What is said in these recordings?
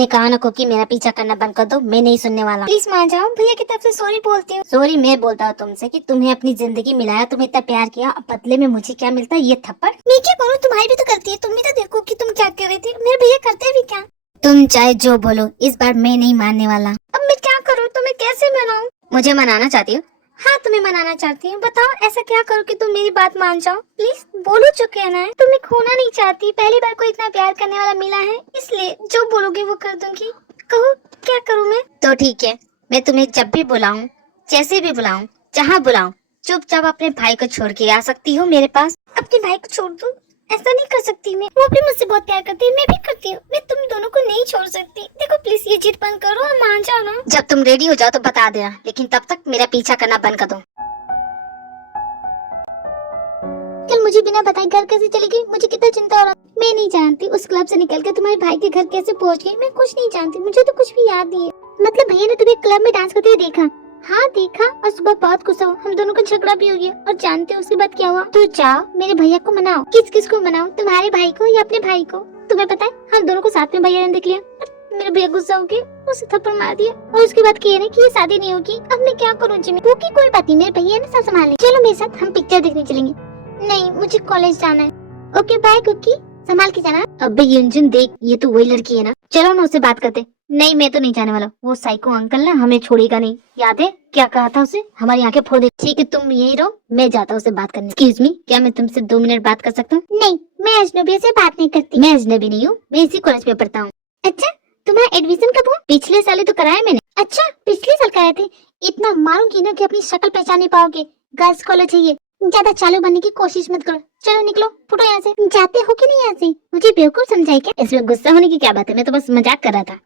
मैंने कहा ना कुकी, मेरा पीछा करना बंद कर दो, मैं नहीं सुनने वाला। प्लीज मान जाओ, भैया की तरफ से सॉरी बोलती हूँ। सॉरी मैं बोलता हूँ तुमसे कि तुम्हें अपनी जिंदगी मिलाया, तुम्हें इतना प्यार किया, अब बदले में मुझे क्या मिलता है? ये थप्पड़। मैं क्या करूँ, तुम्हारी भी तो करती है, तुम भी तो देखो कि तुम क्या कर रही थी। मेरे भैया करते भी क्या? तुम चाहे जो बोलो, इस बार मैं नहीं मानने वाला। अब मैं क्या करूँ, तुम्हें कैसे मनाऊं? मुझे मनाना चाहती हो? हाँ, तुम्हें मनाना चाहती हूँ। बताओ ऐसा क्या करूँ कि तुम मेरी बात मान जाओ? प्लीज बोलो, जो कहना है। तुम्हें खोना नहीं चाहती, पहली बार कोई इतना प्यार करने वाला मिला है, इसलिए जो बोलोगे वो कर दूंगी। कहो क्या करूँ मैं? तो ठीक है, मैं तुम्हें जब भी बुलाऊं, जैसे भी बुलाऊं, जहाँ बुलाऊं, चुपचाप अपने भाई को छोड़ के आ सकती हो मेरे पास। अपने भाई को छोड़ दूं? ऐसा नहीं कर सकती मैं, वो भी मुझसे बहुत प्यार करती है, मैं भी करती हूँ। मैं तुम दोनों को नहीं छोड़ सकती। देखो प्लीज ये जिद बंद करो और मान जाओ ना। जब तुम रेडी हो जाओ तो बता देना, लेकिन तब तक मेरा पीछा करना बंद कर दो। कल मुझे बिना बताए घर कैसे चली गई, मुझे कितना चिंता हो रहा। मैं नहीं जानती उस क्लब से निकल के तुम्हारे भाई के घर कैसे पहुंच गई, मैं कुछ नहीं जानती, मुझे तो कुछ भी याद नहीं है। मतलब भैया ने तुम्हें क्लब में डांस करते हुए देखा? हाँ देखा, और सुबह बहुत गुस्सा हुआ, हम दोनों का झगड़ा भी हो गया। और जानते हो उसके बाद क्या हुआ? तो जाओ मेरे भैया को मनाओ। किस किस को मनाओ, तुम्हारे भाई को या अपने भाई को? तुम्हें पता है हम दोनों को साथ में भैया ने देख लिया, मेरे भैया गुस्सा हो गए, उसे थप्पड़ मार दिया और उसके बाद कह रहे कि ये शादी नहीं होगी। अब मैं क्या करूँ जिमी? क्योंकि कोई बात नहीं, मेरे भैया ने सब संभाल लिया। चलो मेरे साथ, हम पिक्चर देखने चलेंगे। नहीं, मुझे कॉलेज जाना है। ओके बाय कुकी, संभाल के जाना। अबे युंजन देख, ये तो वही लड़की है ना, चलो ना उससे बात करते। नहीं मैं तो नहीं जाने वाला, वो साइको अंकल ना हमें छोड़ेगा नहीं। याद है क्या कहा था उसे? हमारी आंखें फोड़ दे। ठीक है तुम यही रहो, मैं जाता हूँ उससे बात करने। एक्सक्यूज मी, क्या मैं तुमसे 2 मिनट बात कर सकता हूँ? नहीं, मैं अजनबी से बात नहीं करती। मैं अजनबी नहीं हूँ, मैं इसी कॉलेज में पढ़ता हूँ। अच्छा, तुम्हारा एडमिशन कब हुआ? पिछले साल ही तो कराया मैंने। अच्छा, पिछले साल कराए थे। इतना मारूंगी ना कि अपनी शक्ल पहचान नहीं पाओगे। गर्ल्स कॉलेज है ये, ज्यादा चालू बनने की कोशिश मत करो। चलो निकलो, फुटो यहाँ से। जाते हो कि नहीं यहाँ से? मुझे बेवकूफ समझाई क्या? इसमें गुस्सा होने की क्या बात है, मैं तो बस मजाक कर रहा था।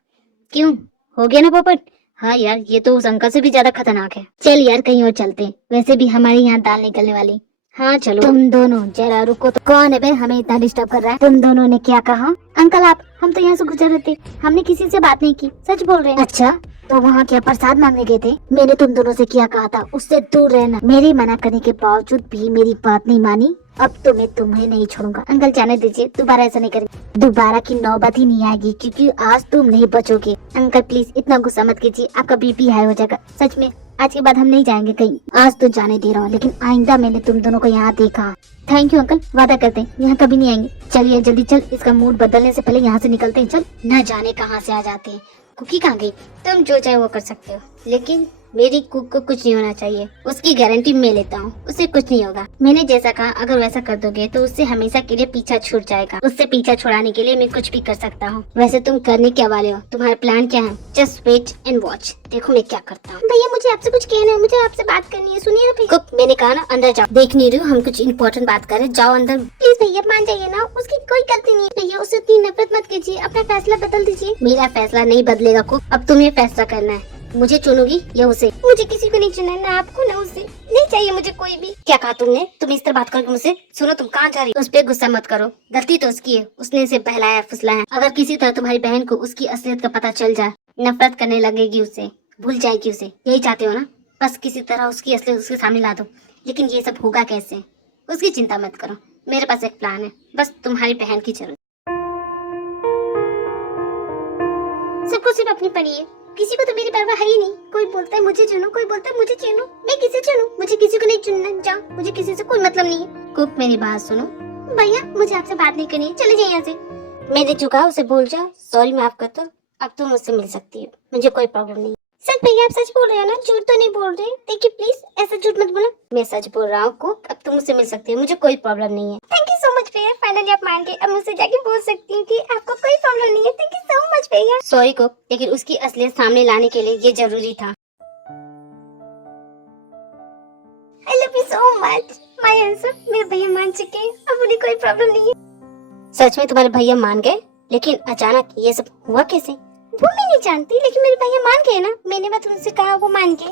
क्यों, हो गया ना पोपट? हाँ यार, ये तो उस अंकल से भी ज्यादा खतरनाक है। चल यार कहीं और चलते, वैसे भी हमारे यहाँ दाल निकलने वाली। हाँ चलो। तुम दोनों जरा रुको तो। कौन है बे हमें इतना डिस्टर्ब कर रहा है? तुम दोनों ने क्या कहा? अंकल आप, हम तो यहाँ से गुजर रहे थे, हमने किसी से बात नहीं की, सच बोल रहे हैं। अच्छा, तो वहाँ क्या प्रसाद मांगने गए थे? मैंने तुम दोनों से क्या कहा था, उससे दूर रहना। मेरे मना करने के बावजूद भी मेरी बात नहीं मानी, अब तो मैं तुम्हें नहीं छोड़ूंगा। अंकल जाने दीजिए, दोबारा ऐसा नहीं करेंगे। दोबारा की नौबत ही नहीं आएगी, क्योंकि आज तुम नहीं बचोगे। अंकल प्लीज इतना गुस्सा मत कीजिए, आपका बीपी हाई हो जाएगा। सच में आज के बाद हम नहीं जाएंगे कहीं। आज तो जाने दे रहा हूँ, लेकिन आइंदा मैंने तुम दोनों को यहाँ देखा। थैंक यू अंकल, वादा करते हैं यहाँ कभी नहीं आएंगे। चलिए जल्दी चल, इसका मूड बदलने से पहले यहाँ से निकलते हैं। चल। न जाने कहाँ से आ जाते हैं। कुकी कहाँ गई? तुम जो चाहे वो कर सकते हो, लेकिन मेरी कुक को कुछ नहीं होना चाहिए, उसकी गारंटी मैं लेता हूँ, उसे कुछ नहीं होगा। मैंने जैसा कहा अगर वैसा कर दोगे तो उससे हमेशा के लिए पीछा छूट जाएगा। उससे पीछा छुड़ाने के लिए मैं कुछ भी कर सकता हूँ। वैसे तुम करने क्या वाले हो, तुम्हारा प्लान क्या है? जस्ट वेट एंड वॉच, देखो मैं क्या करता हूँ। भैया मुझे आपसे कुछ कहना है, मुझे आपसे बात करनी है, सुनिए ना भैया। कुक मैंने कहा ना अंदर जाओ, देख नहीं रही हो हम कुछ इम्पोर्टेंट बात कर रहे, जाओ अंदर। प्लीज भैया मान जाइए ना, उसकी कोई गलती नहीं है। भैया उससे इतनी नफरत मत कीजिए, अपना फैसला बदल दीजिए। मेरा फैसला नहीं बदलेगा कुक, अब तुम्हें फैसला करना है, मुझे चुनोगी या उसे? मुझे किसी को नहीं चुना है, ना आपको ना उसे, नहीं चाहिए मुझे कोई भी। क्या कहा तुमने? तुम इस तरह बात करोगे मुझसे? सुनो तुम कहाँ जा रही हो? उस पे गुस्सा मत करो, गलती तो उसकी है, उसने इसे बहलाया फुसलाया। अगर किसी तरह तुम्हारी बहन को उसकी असलियत का पता चल जाए, नफरत करने लगेगी उससे, भूल जाएगी उसे। यही चाहते हो ना? बस किसी तरह उसकी असलियत उसके सामने ला दो। लेकिन ये सब होगा कैसे, उसकी चिंता मत करो, मेरे पास एक प्लान है, बस तुम्हारी बहन की जरूरत। सबको सिर्फ अपनी पड़ी है, किसी को तो मेरी परवाह है ही नहीं। कोई बोलता है मुझे चुनो, कोई बोलता है मुझे चुनो, मैं किसे चुनूं? मुझे किसी को नहीं चुनना, जाओ, मुझे किसी से कोई मतलब नहीं है। कुक मेरी बात सुनो। भैया मुझे आपसे बात नहीं करनी है, चले जाइए यहाँ से। मैंने चुका, उसे भूल जाओ, सॉरी माफ कर दो, अब तुम मुझसे मिल सकती हो, मुझे कोई प्रॉब्लम नहीं। सच भैया आप सच बोल रहे हो ना, झूठ तो नहीं बोल रहे? देखिए प्लीज ऐसा झूठ मत बोला। मैं सच बोल रहा हूँ कुक, अब तुम मुझसे मिल सकती हो, मुझे कोई प्रॉब्लम नहीं है। थैंक यू सो मच भैया, फाइनली आप मान गए। अब मुझसे जाके बोल सकती हूँ कि आपको कोई प्रॉब्लम नहीं है। थैंक यू सो मच भैया। सॉरी कुक, लेकिन उसकी असलियत सामने लाने के लिए ये जरूरी था। आई love you so much my handsome. मेरे भैया मान चुके हैं, अब उन्हें कोई प्रॉब्लम नहीं है। सच में तुम्हारे भैया मान गए? लेकिन अचानक ये सब हुआ कैसे? वो मैं नहीं जानती, लेकिन मेरे भैया मान गए ना, मैंने बात उनसे कहा, वो मान गए।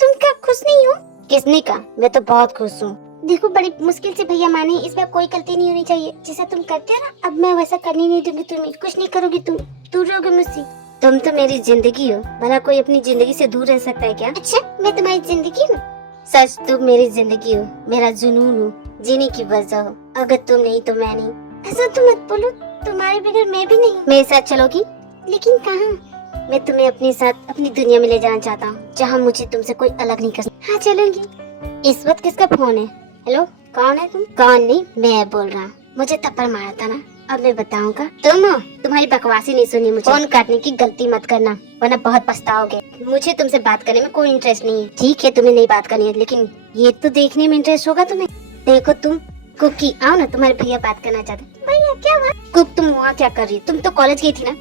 तुम क्या खुश नहीं हो? किसने कहा? मैं तो बहुत खुश हूँ। देखो बड़ी मुश्किल से भैया माने, इस बार कोई गलती नहीं होनी चाहिए। जैसा तुम करते हो ना, अब मैं वैसा करने नहीं दूंगी। तुम्हें कुछ नहीं करोगी, तुम दूर रहोगे मुझसे। तुम तो मेरी जिंदगी हो, भला कोई अपनी जिंदगी से दूर रह सकता है क्या? अच्छा मैं तुम्हारी जिंदगी हूँ? सच तुम मेरी जिंदगी हो, मेरा जुनून हो, जीने की वजह हो। अगर तुम नहीं तो मैं नहीं। ऐसा तो मत बोलो, तुम्हारे बगैर मैं भी नहीं। मेरे साथ चलोगी? लेकिन कहाँ? मैं तुम्हें अपने साथ अपनी दुनिया में ले जाना चाहता हूँ, जहाँ मुझे तुमसे कोई अलग नहीं कर सकता। हाँ चलूंगी। इस वक्त किसका फोन है? हेलो, कौन है तुम? कौन नहीं, मैं बोल रहा हूँ। मुझे थप्पड़ मारा था ना, अब मैं बताऊंगा। तुम हो? तुम्हारी बकवासी नहीं सुनी मुझे। फोन काटने की गलती मत करना, वरना बहुत पछताओगे। मुझे तुमसे बात करने में कोई इंटरेस्ट नहीं है। ठीक है, तुम्हें नहीं बात करनी है, लेकिन ये तो देखने में इंटरेस्ट होगा तुम्हें। देखो तुम, कुकी आओ ना, तुम्हारे भैया बात करना चाहते। भैया क्या हुआ? कुक, तुम वहाँ क्या कर रही हो? तुम तो कॉलेज गई थी ना?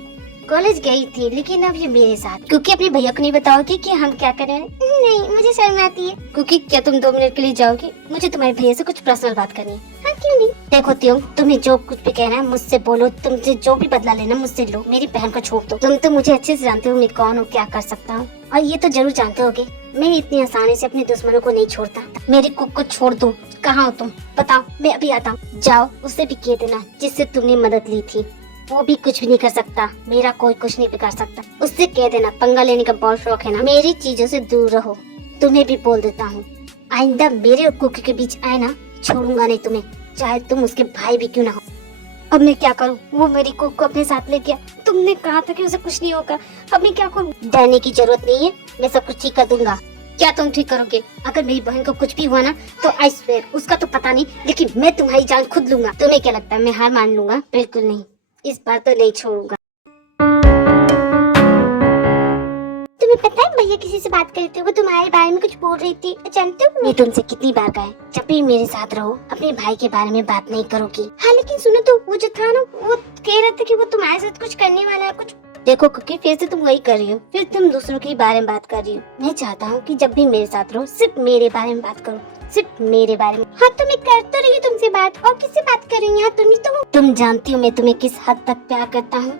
कॉलेज गई थी, लेकिन अब ये मेरे साथ। क्योंकि अपने भैया को नहीं बताओगी कि हम क्या करें? नहीं, मुझे शर्म आती है। क्योंकि क्या तुम 2 मिनट के लिए जाओगी? मुझे तुम्हारे भैया से कुछ पर्सनल बात करनी है। हाँ क्यों नहीं? देखो त्यों, तुम्हें जो कुछ भी कहना है मुझसे बोलो, तुमसे जो भी बदला लेना मुझसे लो, मेरी बहन को छोड़ दो। तुम तो मुझे अच्छे से जानते हो मैं कौन हूँ, क्या कर सकता हूँ, और ये तो जरूर जानते होगे मैं इतनी आसानी से अपने दुश्मनों को नहीं छोड़ता। मेरी कुक को छोड़ दो। कहाँ हो तुम? बताओ, मैं अभी आता हूँ। जाओ, उससे भी कह देना जिससे तुमने मदद ली थी, वो भी कुछ भी नहीं कर सकता, मेरा कोई कुछ नहीं बिगाड़ सकता। उससे कह देना पंगा लेने का बहुत शौक है ना, मेरी चीजों से दूर रहो। तुम्हें भी बोल देता हूँ, आइंदा मेरे और कुकी के बीच आए ना, छोड़ूंगा नहीं तुम्हें, चाहे तुम उसके भाई भी क्यों ना हो। अब मैं क्या करूँ? वो मेरी कुक को अपने साथ ले गया। तुमने कहा था कि उसे कुछ नहीं होगा, अब मैं क्या करूँ? डरने की जरूरत नहीं है, मैं सब कुछ ठीक कर दूंगा। क्या तुम ठीक करोगे? अगर मेरी बहन को कुछ भी हुआ ना, तो आई स्वेयर, उसका तो पता नहीं, लेकिन मैं तुम्हारी जान खुद लूंगा। तुम्हें क्या लगता है मैं हार मान लूंगा? बिल्कुल नहीं, इस बार तो नहीं छोड़ूंगा। तुम्हें पता है भैया किसी से बात करते हो, वो तुम्हारे बारे में कुछ बोल रही थी, जानते हो? मैं तुमसे कितनी बार कहा है, जब भी मेरे साथ रहो अपने भाई के बारे में बात नहीं करोगी। हाँ लेकिन सुनो तो, वो जो था ना, वो कह रहा था कि वो तुम्हारे साथ कुछ करने वाला है कुछ। देखो क्योंकि फिर से तुम वही कर रही हो, फिर तुम दूसरों के बारे में बात कर रही हो। मैं चाहता हूँ कि जब भी मेरे साथ रहो सिर्फ मेरे बारे में बात करो, सिर्फ मेरे बारे में। हाँ तो मैं कर तो रही हूँ तुमसे बात, और किससे बात कर रही हूँ? यहाँ तुम ही तो हो। तुम जानती हो मैं तुम्हें किस हद तक प्यार करता हूँ?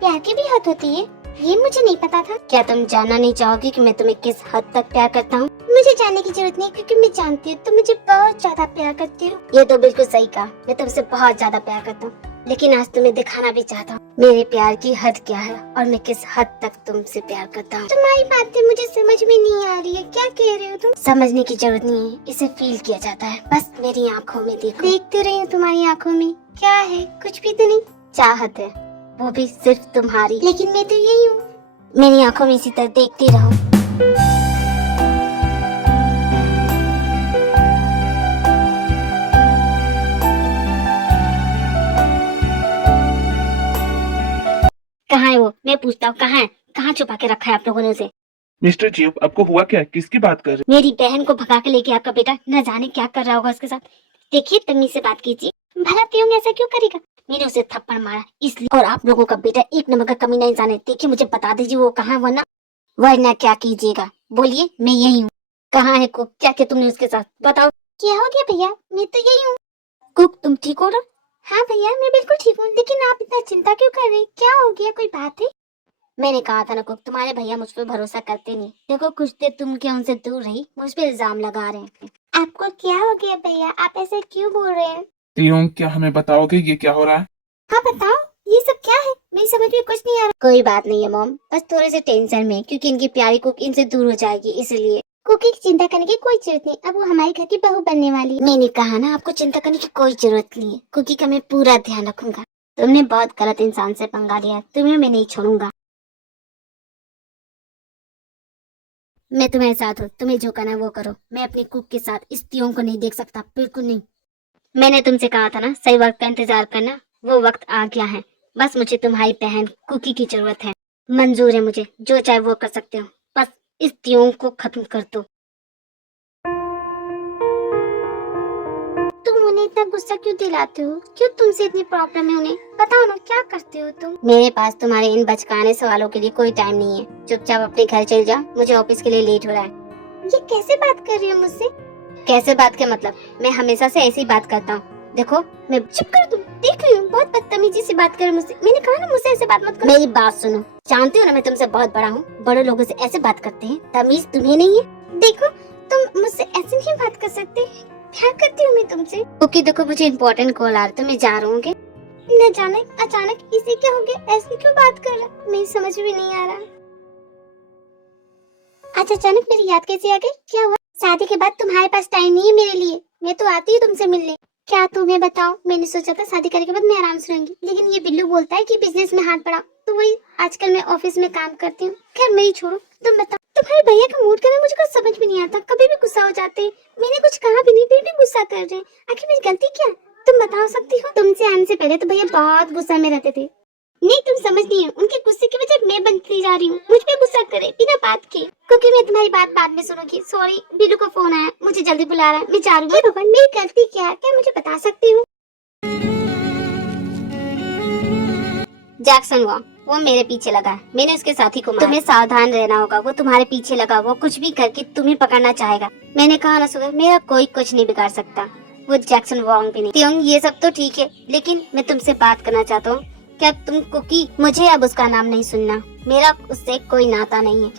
प्यार की भी हद होती है, ये मुझे नहीं पता था। क्या तुम जानना नहीं चाहोगी कि मैं तुम्हें किस हद तक प्यार करता हूँ? मुझे जानने की जरूरत नहीं, क्योंकि मैं जानती हूँ तुम मुझे बहुत ज्यादा प्यार करती हो। ये तो बिल्कुल सही कहा, मैं तुमसे बहुत ज्यादा प्यार करता हूँ, लेकिन आज तुम्हें दिखाना भी चाहता हूँ मेरे प्यार की हद क्या है और मैं किस हद तक तुमसे प्यार करता हूँ। तुम्हारी बातें मुझे समझ में नहीं आ रही है, क्या कह रहे हो तुम? समझने की जरूरत नहीं है, इसे फील किया जाता है, बस मेरी आँखों में देखो। देखते रही हूँ तुम्हारी आँखों में, क्या है? कुछ भी तो नहीं। चाहत है, वो भी सिर्फ तुम्हारी। लेकिन मैं तो यही हूँ। मेरी आँखों में इसी तरह देखती रहो। कहाँ है वो? मैं पूछता हूँ कहाँ है? कहाँ छुपा के रखा है आप लोगों ने उसे? मिस्टर जीव, आपको हुआ क्या? किसकी बात कर रहे? मेरी बहन को भगा के लेके आपका बेटा न जाने क्या कर रहा होगा उसके साथ। देखिए तमीज से बात कीजिए। भला प्योंग ऐसा क्यों करेगा? मैंने उसे थप्पड़ मारा इसलिए, और आप लोगों का बेटा एक नंबर का कमीना इंसान है। देखिए मुझे बता दीजिए वो कहाँ, वरना क्या कीजिएगा? बोलिए, मैं यही हूँ। कहाँ है कुक? क्या क्या तुमने उसके साथ? बताओ। क्या हो गया भैया? मैं तो यही हूँ। कुक तुम ठीक हो ना? हाँ भैया मैं बिल्कुल ठीक हूँ, लेकिन आप इतना चिंता क्यों कर रहे हैं? क्या हो गया, कोई बात है? मैंने कहा था ना कुक, तुम्हारे भैया मुझ पर भरोसा करते नहीं। देखो कुछ देर तुम क्या उनसे दूर रही, मुझ पे इल्जाम लगा रहे हैं। आपको क्या हो गया भैया? आप ऐसे क्यों बोल रहे हैं? त्यों, क्या हमें बताओगे ये क्या हो रहा है? हाँ बताओ, ये सब क्या है? मेरी समझ में कुछ नहीं आ रहा। कोई बात नहीं है मॉम, बस थोड़े से टेंशन में, क्योंकि इनकी प्यारी कुक इनसे दूर हो जाएगी इसलिए। कुकी की चिंता करने की कोई जरूरत नहीं, अब वो हमारे घर की बहू बनने वाली है। मैंने कहा ना आपको चिंता करने की कोई जरूरत नहीं है, कुकी का मैं पूरा ध्यान रखूंगा। तुमने बहुत गलत इंसान से पंगा लिया, तुम्हें मैं नहीं छोड़ूंगा। मैं तुम्हारे साथ हूँ, तुम्हें जो करना है वो करो। मैं अपनी कुक के साथ इस त्यों को नहीं देख सकता, बिल्कुल नहीं। मैंने तुमसे कहा था ना सही वक्त का इंतजार करना, वो वक्त आ गया है। बस मुझे तुम्हारी बहन कुकी की जरूरत है। मंजूर है मुझे, जो चाहे वो कर सकते हो, बस इस त्यों को खत्म कर दो। तुम उन्हें इतना गुस्सा क्यों दिलाते हो? क्यों तुमसे इतनी प्रॉब्लम है उन्हें? बताओ ना क्या करते हो तुम? मेरे पास तुम्हारे इन बचकाने सवालों के लिए कोई टाइम नहीं है, चुपचाप अपने घर चल जा, मुझे ऑफिस के लिए लेट हो रहा है। ये कैसे बात कर रही हो मुझसे? कैसे बात के मतलब? मैं हमेशा से ऐसी बात करता हूँ। देखो मैं चुप करो, तुम देख रही हो बहुत बदतमीजी से बात कर मुझसे। मैंने कहा ना मुझसे ऐसे बात मत करो। मेरी बात सुनो, जानती हो ना मैं तुमसे बहुत बड़ा हूँ, बड़े लोगों से ऐसे बात करते हैं, तमीज तुम्हें नहीं है? देखो तुम मुझसे ऐसे नहीं बात कर सकते। क्या करती हूँ मैं तुमसे? क्योंकि देखो मुझे इम्पोर्टेंट कॉल आ रहा है, तो मैं जा रहा हूँ। न जाने अचानक इसे क्या हो गया, ऐसे क्यों बात कर रहा, मेरी समझ में नहीं आ रहा। आज अचानक मेरी याद कैसे आ गई? क्या हुआ? शादी के बाद तुम्हारे पास टाइम नहीं है मेरे लिए, मैं तो आती हूँ तुमसे मिलने। क्या तुम्हें बताओ, मैंने सोचा था शादी करने के बाद मैं आराम से रहूंगी, लेकिन ये बिल्लू बोलता है कि बिजनेस में हाथ बढ़ाओ, तो तो वही आजकल मैं ऑफिस में काम करती हूँ। खैर मैं ही छोड़ो, तुम बताओ तुम्हारे भैया का मूड करना मुझे कुछ समझ में नहीं आता। कभी भी गुस्सा हो जाते हैं, मैंने कुछ कहा भी नहीं फिर भी गुस्सा कर रहे हैं। आखिर मेरी गलती क्या है, तुम बता सकती हो? तुमसे आने से पहले तो भैया बहुत गुस्सा में रहते थे। नहीं तुम समझ नहीं है, उनके गुस्से की वजह मैं बनती जा रही हूँ। मुझ पे गुस्सा करे बिना बात के, क्योंकि मैं तुम्हारी बात बाद में सुनूंगी। सॉरी, बिल्लू का फोन आया, मुझे जल्दी बुला रहा है, मैं जा रही हूँ। भगवान मेरी गलती क्या है, क्या मुझे बता सकती हो? जैक्सन वो मेरे पीछे लगा है, मैंने उसके साथी को मारा। तुम्हें सावधान रहना होगा, वो तुम्हारे पीछे लगा, वो कुछ भी करके तुम्हें पकड़ना चाहेगा। मैंने कहा ना सुबह, मेरा कोई कुछ नहीं बिगाड़ सकता, वो जैक्सन वॉन्ग भी नहीं। त्योंग ये सब तो ठीक है, लेकिन मैं तुमसे बात करना चाहता हूँ। क्या तुम कुकी, मुझे अब उसका नाम नहीं सुनना, मेरा उससे कोई नाता नहीं है।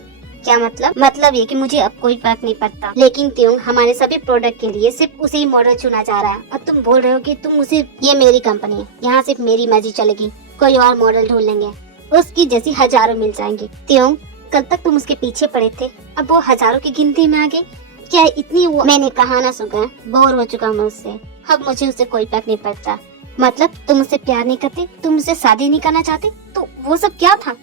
क्या मतलब ये कि मुझे अब कोई फर्क नहीं पड़ता, लेकिन त्योंग हमारे सभी प्रोडक्ट के लिए सिर्फ उसे ही मॉडल चुना जा रहा है। और तुम बोल रहे हो कि तुम उसे, ये मेरी कंपनी है, यहाँ सिर्फ मेरी मर्जी चलेगी, कोई और मॉडल ढूंढ लेंगे, उसकी जैसी हजारों मिल जाएंगी। त्योंग कल तक तुम उसके पीछे पड़े थे, अब वो हजारों की गिनती में आ गई। क्या इतनी वो? मैंने कहा ना सुगा, बोर हो चुका मैं उससे, अब मुझे उससे कोई फर्क नहीं पड़ता। मतलब तुम उससे प्यार नहीं करते, तुम उससे शादी नहीं करना चाहते, तो वो सब क्या था?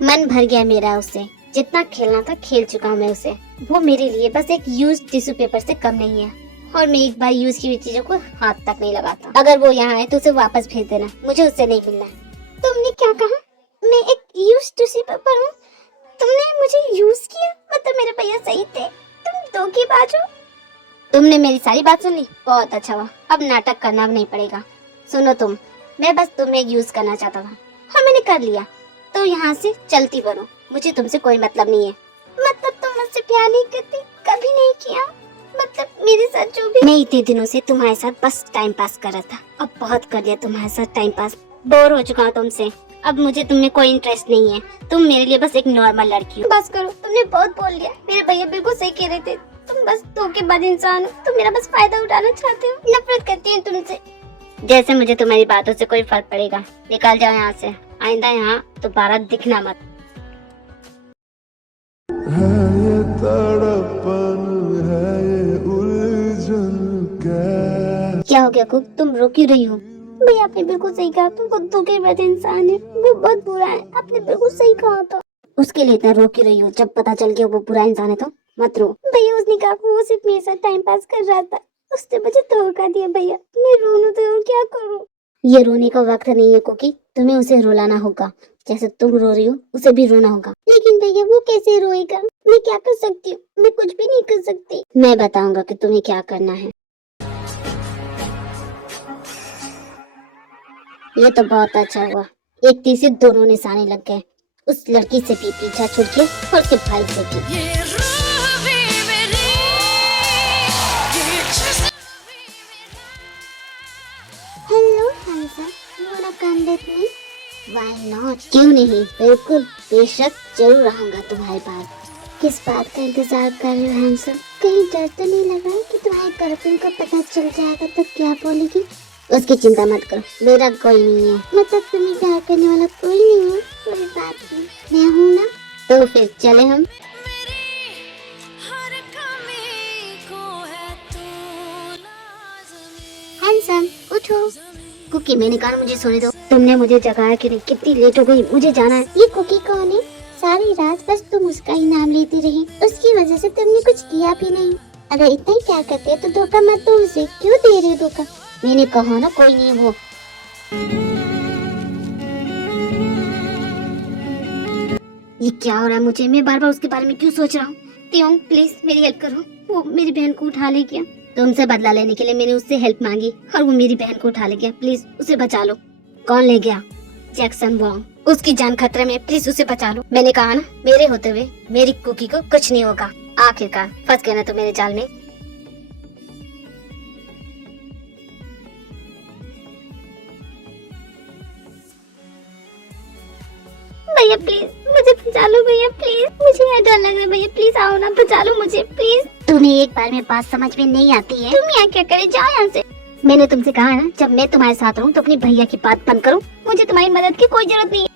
मन भर गया मेरा उससे, जितना खेलना था खेल चुका हूँ मैं उसे। वो मेरे लिए बस एक यूज टिश्यू पेपर से कम नहीं है, और मैं एक बार यूज की हुई चीजों को हाथ तक नहीं लगाता। अगर वो यहाँ है तो उसे वापस भेज देना, मुझे उससे नहीं मिलना है। तुमने क्या कहा? मैं एक यूज टिश्यू पेपर हूँ? तुमने मुझे यूज किया? मतलब मेरे भैया सही थे, तुम धोखेबाज हो। तुमने मेरी सारी बात सुन ली, बहुत अच्छा हुआ, अब नाटक करना नहीं पड़ेगा। सुनो तुम, मैं बस तुम्हें यूज करना चाहता था, हाँ मैंने कर लिया, तो यहाँ से चलती बनो, मुझे तुमसे कोई मतलब नहीं है। मतलब तुम मुझसे प्यार नहीं करती? कभी नहीं किया। मतलब मेरे साथ जो भी, मैं इतने दिनों से तुम्हारे साथ बस टाइम पास कर रहा था, अब बहुत कर लिया तुम्हारे साथ टाइम पास, बोर हो चुका हूँ तुमसे, अब मुझे तुमने कोई इंटरेस्ट नहीं है, तुम मेरे लिए बस एक नॉर्मल लड़की हो। बस करो, तुमने बहुत बोल लिया, मेरे भैया बिल्कुल सही कह रहे थे, तुम बस धोखेबाज इंसान हो, तुम मेरा बस फायदा उठाना चाहते हो। नफरत करती हूँ तुमसे। जैसे मुझे तुम्हारी बातों से कोई फर्क पड़ेगा, निकल जाओ यहाँ से, आइंदा यहाँ दोबारा दिखना मत। है ये तड़पन, है ये उलझन, क्या हो गया कुक, तुम रो क्यों रही हो? भैया आपने बिल्कुल सही कहा, तुम बहुत धोखेबाज इंसान है, वो बहुत बुरा है, आपने बिल्कुल सही कहा था। उसके लिए इतना रो क्यों रही हो? जब पता चल गया वो बुरा इंसान है तो मत रो। भैया उसने कहा वो सिर्फ मेरे साथ टाइम पास कर रहा था, उसने मुझे धोखा दिया। भैया मैं रोनू तो और क्या करूँ? ये रोने का वक्त नहीं है कुकी, तुम्हें उसे रुलाना होगा, जैसे तुम रो रही हो उसे भी रोना होगा। लेकिन भैया वो कैसे रोएगा? मैं क्या कर सकती हूँ? मैं कुछ भी नहीं कर सकती। मैं बताऊंगा कि तुम्हें क्या करना है। ये तो बहुत अच्छा हुआ, एक तीर से दोनों निशाने लग गए, उस लड़की से भी पीछा छूट गया और उसके भाई से भी। Hello Hansa, you wanna come with me? Why not? क्यों नहीं, बिल्कुल बेशक जरूर रहूंगा तुम्हारे पास। किस बात का इंतजार कर रहे हो हंसा? कहीं डर तो नहीं लगा कि तुम्हारे गर्लफ्रेंड को पता चल जाएगा तो क्या बोलेगी? उसकी चिंता मत करो, मेरा कोई नहीं है। मतलब तुम्हें प्यार करने वाला कोई नहीं है? कोई बात नहीं, मैं हूँ ना। तो फिर चले हम। हैंडसम उठो। कुकी मैंने कहा मुझे सोने दो, तुमने मुझे जगाया क्यों नहीं? कितनी लेट हो गई, मुझे जाना है। ये कुकी कौन है? सारी रात बस तुम उसका ही नाम लेती रही, उसकी वजह से तुमने कुछ किया भी नहीं। अगर इतना ही प्यार करते तो धोखा मत दो उसे, क्यों दे रहे हो धोखा? मैंने कहा ना कोई नहीं है वो। ये क्या हो रहा है मुझे? मैं बार बार उसके बारे में क्यों सोच रहा हूँ? त्योंग प्लीज मेरी हेल्प करो, वो मेरी बहन को उठा ले गया। तुमसे बदला लेने के लिए मैंने उससे हेल्प मांगी और वो मेरी बहन को उठा ले गया, प्लीज उसे बचा लो। कौन ले गया? जैक्सन वॉन्ग, उसकी जान खतरे में, प्लीज उसे बचा लो। मैंने कहा ना मेरे होते हुए मेरी कुकी को कुछ नहीं होगा। आखिरकार फंस गया ना तो मेरे जाल में। भैया प्लीज मुझे बचा लो, भैया प्लीज, मुझे डर लग रहा है, भैया प्लीज आओ ना, बचा लो मुझे प्लीज। तुम्हें एक बार में बात समझ में नहीं आती है? तुम यहाँ क्या करे, जाओ यहाँ से। मैंने तुमसे कहा ना जब मैं तुम्हारे साथ रहूँ तो अपनी भैया की बात बंद करो, मुझे तुम्हारी मदद की कोई जरूरत नहीं है।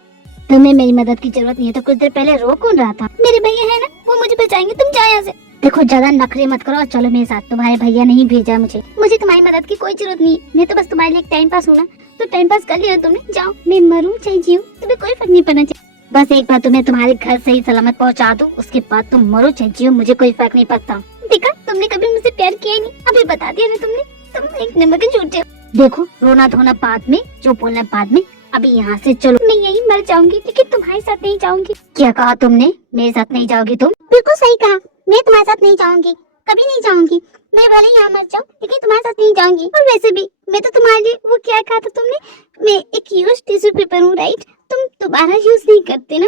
तुम्हें मेरी मदद की जरूरत नहीं है तो कुछ देर पहले रो कौन रहा था? मेरे भैया है ना, वो मुझे बचाएंगे, तुम जाओ यहाँ से। देखो ज्यादा नखरे मत करो और चलो मेरे साथ, तुम्हारे भैया नहीं भेजा मुझे तुम्हारी मदद की कोई जरूरत नहीं है, मैं तो बस तुम्हारे लिए टाइम पास हूँ ना, तो टाइम पास कर लिया तुमने, जाओ। मैं मरूं चाहे जीऊं तुम्हें कोई फर्क नहीं पड़ना चाहिए। बस एक बार तुम्हें तुम्हारे घर सही सलामत पहुंचा दूं, उसके बाद तुम मरो चाहे जियो, मुझे कोई फर्क नहीं पड़ता। देखा, तुमने कभी मुझसे प्यार किया ही नहीं, अभी बता दिया ना तुमने। तुम एक नंबर के झूठे हो। देखो, रोना धोना बाद में, जो बोलना बाद में, अभी यहाँ से चलो। मैं यही मर जाऊंगी लेकिन तुम्हारे साथ नहीं जाऊंगी। क्या कहा तुमने? मेरे साथ नहीं जाओगी तुम? बिल्कुल सही कहा, मैं तुम्हारे साथ नहीं जाऊंगी, कभी नहीं जाऊंगी। मैं भले यहाँ मर जाऊँ लेकिन तुम्हारे साथ नहीं जाऊंगी। और वैसे भी मैं तो तुम्हारे लिए वो क्या कहा था तुमने, मैं एक यूज टिश्यू पेपर हूँ, राइट? तुम दोबारा यूज नहीं करते ना,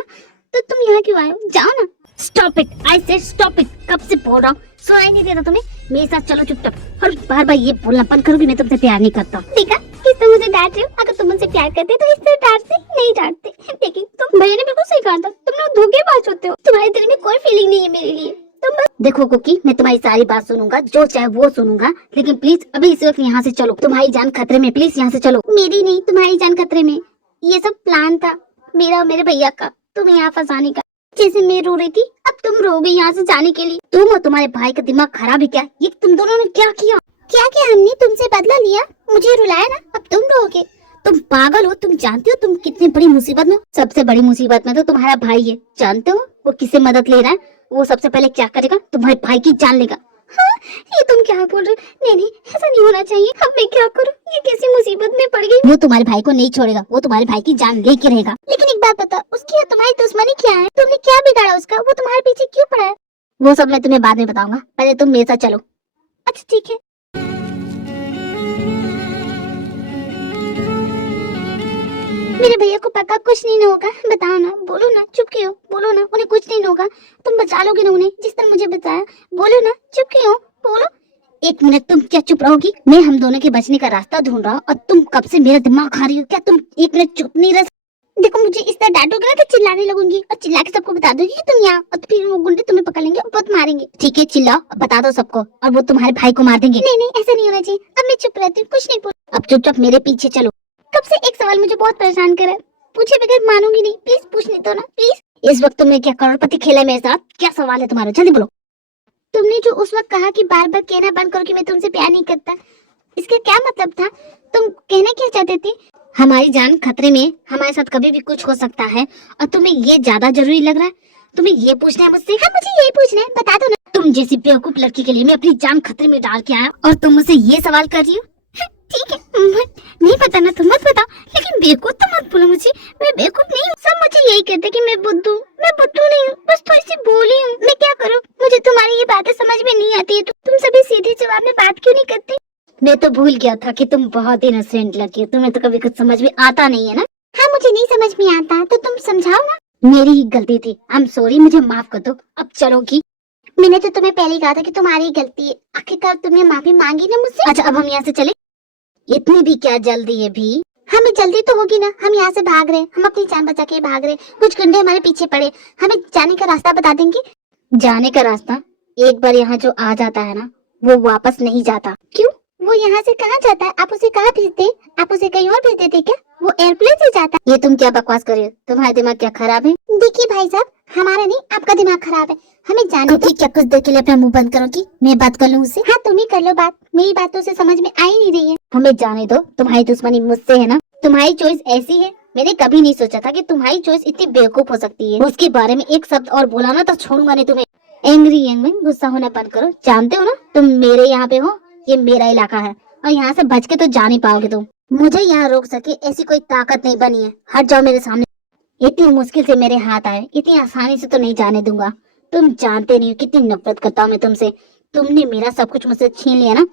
तो तुम यहाँ क्यों आए हो? जाओ ना। Stop it, I said stop it. कब से बोल रहा हूँ, सुनाई नहीं देता तुम्हें? मेरे साथ चलो चुपचाप। और बार बार ये बोलना बंद करोगी, मैं तुमसे प्यार नहीं करता। देखा, किस तरह मुझे डांट रहे हो? अगर तुम मुझसे प्यार करते तो इस तरह डांटते नहीं डांटते। लेकिन तुम, भैया ने बिल्कुल सही कहा था, तुम लोग धोखेबाज होते हो। तुम्हारे दिल में कोई फीलिंग नहीं है मेरे लिए। तुम देखो कुकी, मैं तुम्हारी सारी बात सुनूंगा, जो चाहे वो सुनूंगा, लेकिन प्लीज अभी इस वक्त यहाँ से चलो। तुम्हारी जान खतरे में, प्लीज यहाँ से चलो। मेरी नहीं, तुम्हारी जान खतरे में। ये सब प्लान था मेरा और मेरे भैया का, तुम्हें यहाँ फंसाने का। जैसे मैं रो रही थी, अब तुम रोगे यहाँ से जाने के लिए। तुम और तुम्हारे भाई का दिमाग खराब है क्या? ये तुम दोनों ने क्या किया? क्या क्या हमने तुमसे बदला लिया, मुझे रुलाया ना, अब तुम रोगे। तुम पागल हो? तुम जानते हो तुम कितनी बड़ी मुसीबत में? सबसे बड़ी मुसीबत में तो तुम्हारा भाई है। जानते हो वो किससे मदद ले रहा है? वो सबसे पहले क्या करेगा? तुम्हारे भाई की जान लेगा। हाँ, ये तुम क्या बोल रहे हो? नहीं नहीं, ऐसा नहीं होना चाहिए। अब मैं क्या करूँ? ये कैसी मुसीबत में पड़ गई। वो तुम्हारे भाई को नहीं छोड़ेगा, वो तुम्हारे भाई की जान लेके रहेगा। लेकिन एक बात बता, उसकी और तुम्हारी दुश्मनी क्या है? तुमने क्या बिगाड़ा उसका? वो तुम्हारे पीछे क्यों पड़ा है? वो सब मैं तुम्हें बाद में बताऊंगा, पहले तुम मेरे साथ चलो। अच्छा ठीक है। मेरे भैया को पक्का कुछ नहीं होगा, बताओ ना, बोलो ना, चुप क्यों? बोलो ना, उन्हें कुछ नहीं होगा। तुम बचा लोगे ना उन्हें, जिस तरह मुझे बचाया। बोलो ना, चुप क्यों? बोलो। एक मिनट, तुम क्या चुप रहोगी? मैं हम दोनों के बचने का रास्ता ढूंढ रहा हूँ और तुम कब से मेरा दिमाग खा रही हो? क्या तुम एक मिनट चुप नहीं रह? देखो, मुझे इस तरह डांटोगे ना तो चिल्लाने लगूंगी और चिल्ला के सबको बता दूंगी कि तुम यहाँ, और फिर वो गुंडे तुम्हें पकड़ लेंगे और बहुत मारेंगे। ठीक है, चिल्लाओ, बता दो सबको, और वो तुम्हारे भाई को मार देंगे। नहीं नहीं, ऐसा नहीं होना चाहिए। अब मैं चुप रहती हूँ, कुछ नहीं बोल। अब चुपचाप मेरे पीछे चलो। कब से एक सवाल मुझे बहुत परेशान कर रहा है, पूछे बगैर मानूंगी नहीं। प्लीज पूछने दो ना, प्लीज। इस वक्त तुमने क्या करोड़पति खेला है मेरे साथ? क्या सवाल है तुम्हारा? जल्दी बोलो। तुमने जो उस वक्त कहा कि बार बार कहना बंद करो कि मैं तुमसे प्यार नहीं करता, इसका क्या मतलब था? तुम कहना क्या चाहते थे? हमारी जान खतरे में, हमारे साथ कभी भी कुछ हो सकता है, और तुम्हें ये ज्यादा जरूरी लग रहा है? तुम्हें ये पूछना है मुझसे? हाँ, मुझे यही पूछना है, बता दो ना। तुम जैसी बेवकूफ लड़की के लिए मैं अपनी जान खतरे में डाल के आया और तुम मुझसे ये सवाल कर रही हो? ठीक है, नहीं पता ना तो मत बताओ, लेकिन बेवकूफ तो मत बोलो मुझे। मैं बेवकूफ नहीं हूँ। सब मुझे यही कहते कि मैं बुद्धू नहीं हूँ, बस थोड़ी सी भोली हूँ। मैं क्या करूँ? मुझे तुम्हारी ये बातें समझ में नहीं आती है। तुम सभी सीधे जवाब में बात क्यों नहीं करते? मैं तो भूल गया था कि तुम बहुत इनोसेंट लड़की हो, तुम्हें तो कभी कुछ समझ में आता नहीं है ना। हाँ, मुझे नहीं समझ में आता तो तुम समझाओ ना। मेरी ही गलती थी, आई एम सॉरी, मुझे माफ कर दो। अब चलोगी? मैंने तो तुम्हें पहले ही कहा था कि तुम्हारी ही गलती है। आखिरकार तुमने माफी मांगी ना मुझसे। अच्छा, अब हम यहाँ से चले? इतनी भी क्या जल्दी है भी? हमें जल्दी तो होगी ना, हम यहाँ से भाग रहे हैं, हम अपनी जान बचा के भाग रहे हैं। कुछ गुंडे हमारे पीछे पड़े, हमें जाने का रास्ता बता देंगे। जाने का रास्ता? एक बार यहाँ जो आ जाता है ना, वो वापस नहीं जाता। क्यों? वो यहाँ से कहाँ जाता है? आप उसे कहाँ भेजते? आप उसे कहीं और भेज देते क्या? वो एयरप्लेन से जाता है। ये तुम क्या बकवास कर रही हो? तुम्हारा दिमाग क्या खराब है? देखिए भाई साहब, हमारा नहीं, आपका दिमाग खराब है। हमें जाने दो। क्या कुछ देर के लिए अपना मुंह बंद करो कि मैं बात कर लूँ उससे? हाँ, तुम ही कर लो बात, मेरी बात तो उसे समझ में आ ही नहीं रही है। हमें जाने दो, तुम्हारी दुश्मनी मुझसे है ना? तुम्हारी चॉइस ऐसी है, मैंने कभी नहीं सोचा था कि तुम्हारी चॉइस इतनी बेवकूफ हो सकती है। उसके बारे में एक शब्द और बोला ना तो छोड़ूंगा नहीं तुम्हें। एंग्री यंग मैन, गुस्सा होना बंद करो। जानते हो ना, तुम मेरे यहाँ पे हो, ये मेरा इलाका है, और यहाँ से बच के तो जा नहीं पाओगे तुम। मुझे यहाँ रोक सके ऐसी कोई ताकत नहीं बनी है। हट जाओ मेरे सामने। इतनी मुश्किल से मेरे हाथ आए, इतनी आसानी से तो नहीं जाने दूंगा। तुम जानते नहीं हो कितनी नफरत करता हूँ मैं तुमसे। तुमने मेरा सब कुछ मुझसे छीन लिया ना,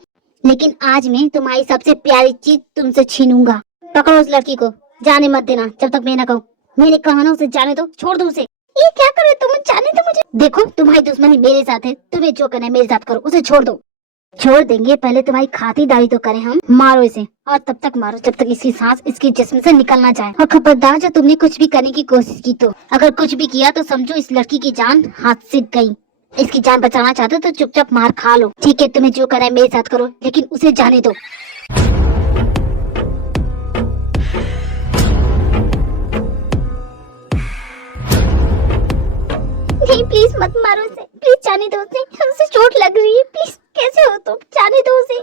लेकिन आज मैं तुम्हारी सबसे प्यारी चीज तुमसे छीनूंगा। पकड़ो उस लड़की को, जाने मत देना जब तक मैं ना कहूँ। मैंने कहा ना उसे जाने दो, छोड़ दो उसे। ये क्या कर रहे तुम? जाने दो मुझे। देखो, तुम्हारी दुश्मनी मेरे साथ है, तुम्हें जो करना है मेरे साथ करो, उसे छोड़ दो। छोड़ देंगे, पहले तुम्हारी खातिरदारी तो करें हम। मारो इसे, और तब तक मारो जब तक इसकी सांस इसके जिस्म से निकल ना जाए। और खबरदार, जो तुमने कुछ भी करने की कोशिश की तो, अगर कुछ भी किया तो समझो इस लड़की की जान हाथ से गई। इसकी जान बचाना चाहते हो तो चुपचाप मार खा लो। ठीक है, तुम्हें जो करना है मेरे साथ करो, लेकिन उसे जाने दो। नहीं, प्लीज मत मारो उसे, प्लीज जाने दो उसे, उसे चोट लग रही है। प्लीज, कैसे हो तुम? जाने दो उसे।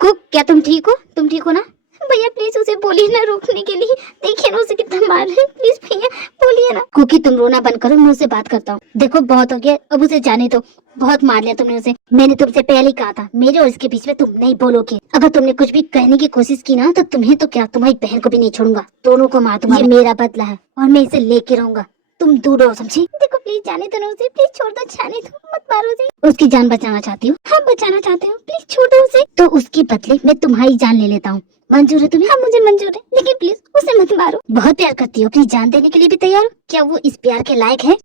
कुक, क्या तुम ठीक हो? तुम ठीक हो ना? भैया प्लीज उसे बोलिए ना रोकने के लिए, देखिए ना उसे कितना मार रहे हैं, प्लीज भैया बोलिए ना। कुकी तुम रोना बंद करो, मैं उससे बात करता हूँ। देखो बहुत हो गया, अब उसे जाने दो। बहुत मार लिया तुमने उसे। मैंने तुमसे पहले ही कहा था मेरे और इसके बीच में तुम नहीं बोलोगे। अगर तुमने कुछ भी कहने की कोशिश की ना तो तुम्हें तो क्या, तुम्हारी बहन को भी नहीं छोड़ूंगा, दोनों को मार दूंगा। ये मेरा बदला है और मैं इसे लेके रहूंगा। तुम दूर रहो, समझी? देखो प्लीज जाने दो ना उसे, प्लीज छोड़ दो, जाने दो, मत मारो उसे। उसकी जान बचाना चाहती हूँ? हाँ बचाना चाहते हो, प्लीज छोड़ दो उसे। तो उसके बदले मैं तुम्हारी जान ले लेता हूँ। मंजूर है तुम्हें? हाँ मुझे मंजूर है, लेकिन प्लीज उसे मत मारो। बहुत प्यार करती हो, अपनी जान देने के लिए भी तैयार हो? क्या वो इस प्यार के लायक है?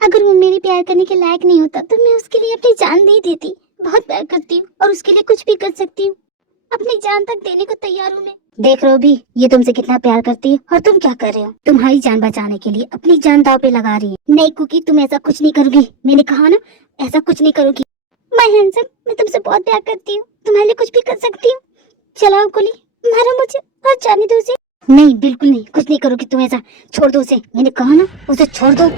अगर वो मेरे प्यार करने के लायक नहीं होता तो मैं उसके लिए अपनी जान दे देती। बहुत प्यार करती हूँ और उसके लिए कुछ भी कर सकती हूँ, अपनी जान तक देने को तैयार हूँ मैं। देख रहे हो भी, ये तुमसे कितना प्यार करती है और तुम क्या कर रहे हो? तुम्हारी जान बचाने के लिए अपनी जान दांव पे लगा रही है। नहीं कुकी, तुम ऐसा कुछ नहीं करोगी। मैंने कहा ना, ऐसा कुछ नहीं करोगी। माय हैंडसम, मैं तुमसे बहुत प्यार करती हूँ, तुम्हारे लिए कुछ भी कर सकती हूँ। चलाओ गोली, मारो मुझे और जाने दो उसे। नहीं बिल्कुल नहीं, कुछ नहीं करोगी तुम ऐसा। छोड़ दो उसे, मैंने कहा ना, उसे छोड़ दो।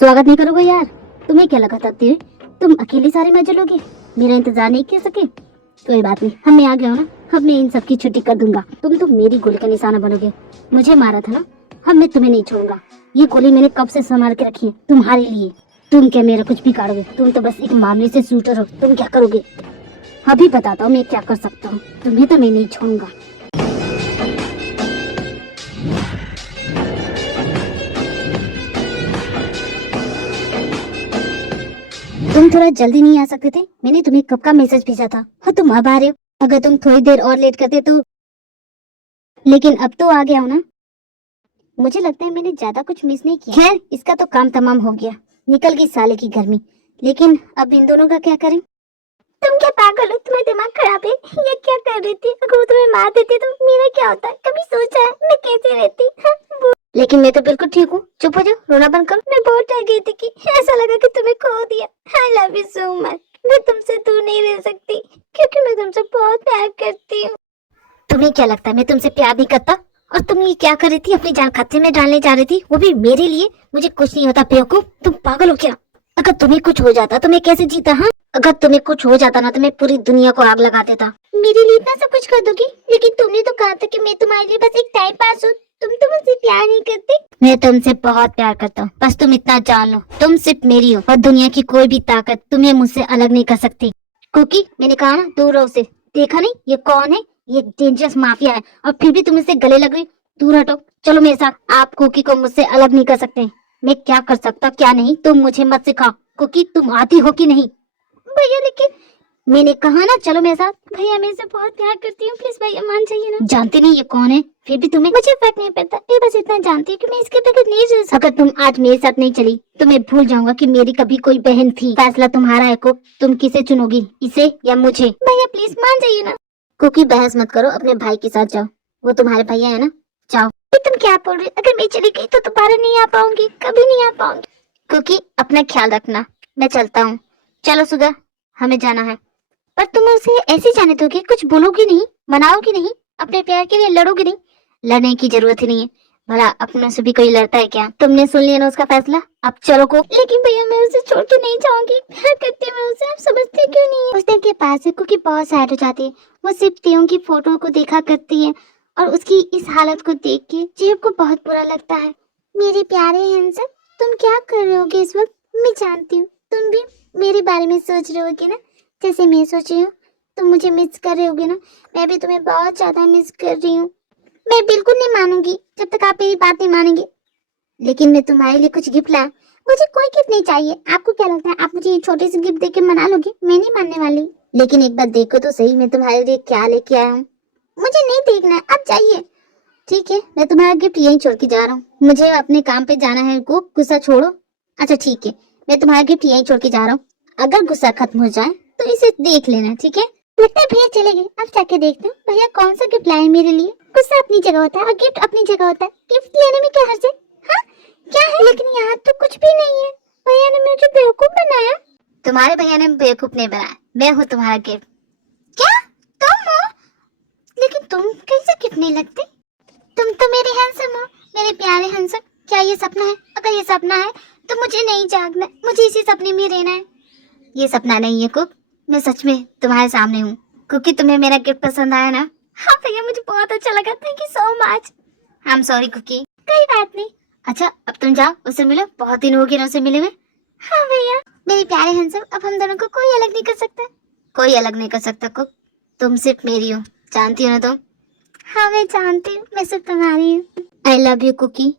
स्वागत नहीं करोगे यार? तुम्हें क्या लगा था तेरे, तुम अकेले सारे मैच लोगे, मेरा इंतजार नहीं कर सके? कोई बात नहीं, हम मैं आ गया हूँ ना, अब मैं इन सब की छुट्टी कर दूंगा। तुम तो मेरी गोली का निशाना बनोगे। मुझे मारा था ना, अब मैं तुम्हें नहीं छोड़ूंगा। ये गोली मैंने कब से संभाल के रखी है तुम्हारे लिए। तुम क्या मेरा कुछ बिगाड़ोगे? तुम तो बस एक मामले से शूटर हो, तुम क्या करोगे? अभी बताता हूँ मैं क्या कर सकता हूँ। तुम्हें तो मैं नहीं छोड़ूंगा। तुम थोड़ा जल्दी नहीं आ सकते थे? मैंने तुम्हें कब का मैसेज भेजा था और तुम अब आ रहे हो। अगर तुम थोड़ी देर और लेट करते तो, लेकिन अब तो आ गया हो ना। मुझे लगता है मैंने ज्यादा कुछ मिस नहीं किया। खैर इसका तो काम तमाम हो गया, निकल गई साले की गर्मी। लेकिन अब इन दोनों का क्या करें? तुम क्या पागल हो? तुम्हारा दिमाग खराब है? ये क्या कर रही थी? अगर वो तुम्हें मार देती तो मेरा क्या होता? कभी सोचा है मैं कैसे रहती? लेकिन मैं तो बिल्कुल ठीक हूँ। चुप हो जाओ, रोना बंद करो। मैं बहुत डर गई थी कि ऐसा लगा कि तुम्हें खो दिया। आई लव यू सो मच। मैं तुमसे दूर नहीं रह सकती क्योंकि मैं तुमसे बहुत प्यार करती हूँ। तुम्हें क्या लगता है मैं तुमसे प्यार नहीं करता? और तुम ये क्या कर रही थी? अपनी जान खतरे में डालने जा रही थी, वो भी मेरे लिए। मुझे कुछ नहीं होता बेवकूफ, तुम पागल हो क्या? अगर तुम्हें कुछ हो जाता तो मैं कैसे जीता? हाँ, अगर तुम्हें कुछ हो जाता ना तो मैं पूरी दुनिया को आग लगा देता। मेरे लिए इतना सब कुछ कर दोगी, लेकिन तुमने तो कहा था कि मैं तुम्हारे लिए बस एक टाइम पास हूँ। तुम तो मुझसे प्यार नहीं करते। मैं तुमसे बहुत प्यार करता हूँ, बस तुम इतना जान लो, तुम सिर्फ मेरी हो और दुनिया की कोई भी ताकत तुम्हें मुझसे अलग नहीं कर सकती। कुकी, मैंने कहा ना दूर रहो उसे। देखा नहीं ये कौन है? ये डेंजरस माफिया है और फिर भी तुम इससे गले लग रही। दूर हटो, चलो मेरे साथ। आप कुकी को मुझसे अलग नहीं कर सकते। मैं क्या कर सकता क्या नहीं तुम मुझे मत सिखाओ। कुकी तुम आती हो कि नहीं? भैया लेकिन मैंने कहा ना चलो मेरे साथ। भैया मैं इसे बहुत प्यार करती हूँ, प्लीज भैया मान जाइए ना। जानती नहीं ये कौन है, फिर भी तुम्हें। मुझे फर्क नहीं पड़ता, मैं बस इतना जानती हूँ कि मैं इसके बगैर नहीं रह सकती। अगर तुम आज मेरे साथ नहीं चली तो मैं भूल जाऊंगा कि मेरी कभी कोई बहन थी। फैसला तुम्हारा है कुक, तुम किसे चुनोगी, इसे या मुझे? भैया प्लीज मान जाइए ना। कुकी बहस मत करो, अपने भाई के साथ जाओ, वो तुम्हारे भैया है ना। जाओ। तुम क्या बोल रही? अगर मैं चली गई तो दोबारा नहीं आ पाऊंगी, कभी नहीं आ पाऊंगी। कुकी अपना ख्याल रखना, मैं चलता हूँ। चलो सुधा, हमें जाना है। पर तुम उसे ऐसे जाने दोगे? कुछ बोलोगी नहीं, मनाओगी नहीं, अपने प्यार के लिए लड़ोगी नहीं? लड़ने की जरूरत ही नहीं है, भला अपनों से भी कोई लड़ता है क्या? तुमने सुन लिया ना उसका फैसला, अब चलो को। लेकिन भैया मैं उसे छोड़ के नहीं जाऊंगी, प्यार करती हूँ मैं उसे, आप समझते क्यों नहीं है? उस दिन के पास से कुकी बहुत सैड हो जाती है। वो सिर्फ तेयों की फोटो को देखा करती है और उसकी इस हालत को देख के जेब को बहुत बुरा लगता है। मेरे प्यारे हैंडसम, तुम क्या कर रहे होगे इस वक्त? मैं जानती हूँ तुम भी मेरे बारे में सोच रहे होगे ना, जैसे मैं सोच रही हूँ। तुम मुझे मिस कर रहे होगे ना, मैं भी तुम्हें बहुत ज्यादा मिस कर रही हूँ। मैं बिल्कुल नहीं मानूंगी जब तक आप मेरी बात नहीं मानेंगे। लेकिन मैं तुम्हारे लिए कुछ गिफ्ट लाया। मुझे कोई गिफ्ट नहीं चाहिए। आपको क्या लगता है आप मुझे ये छोटे से गिफ्ट देके मना लोगे? मैं नहीं मानने वाली। लेकिन एक बार देखो तो सही, मैं तुम्हारे लिए क्या लेके आया हूँ। मुझे नहीं देखना है, आप जाइए। ठीक है, मैं तुम्हारा गिफ्ट यहीं छोड़ के जा रहा हूँ, मुझे अपने काम पे जाना है। को गुस्सा छोड़ो। अच्छा ठीक है, मैं तुम्हारा गिफ्ट यहीं छोड़ के जा रहा हूँ। अगर गुस्सा खत्म हो जाए तो इसे देख लेना, ठीक है? लगता है भैया चले गए, अब जाके देखते हैं भैया कौन सा गिफ्ट लाए मेरे लिए। गुस्सा अपनी जगह होता है और गिफ्ट अपनी जगह होता है। गिफ्ट लेने में क्या हर्ज है? हाँ क्या है? लेकिन यहाँ तो कुछ भी नहीं है। भैया ने मुझे बेवकूफ बनाया। तुम्हारे भैया ने बेवकूफ नहीं बनाया, मैं हूँ तुम्हारा गिफ्ट। क्या तुम हो? लेकिन तुम कैसे गिफ्ट नहीं लगते? तुम तो मेरे हैंडसम हो, मेरे प्यारे हैंडसम। क्या क्या ये सपना है? अगर ये सपना है तो मुझे नहीं जागना, मुझे इसी सपने में रहना है। ये सपना नहीं है कुक, मैं सच में तुम्हारे सामने हूँ। क्योंकि तुम्हें मेरा गिफ्ट पसंद आया ना। हाँ भैया, मुझे बहुत अच्छा लगा, thank you so much. I am sorry Cookie. कोई बात नहीं। अच्छा अब तुम जाओ, उससे मिलो, बहुत दिन हो गए ना उसे मिले हुए। हाँ भैया। मेरे प्यारे हंसम, अब हम दोनों को कोई अलग नहीं कर सकता। कोई अलग नहीं कर सकता कुक, तुम सिर्फ मेरी हो, जानती हो ना तुम। हाँ मैं जानती हूँ, मैं सिर्फ तुम्हारी हूँ। I love you cookie.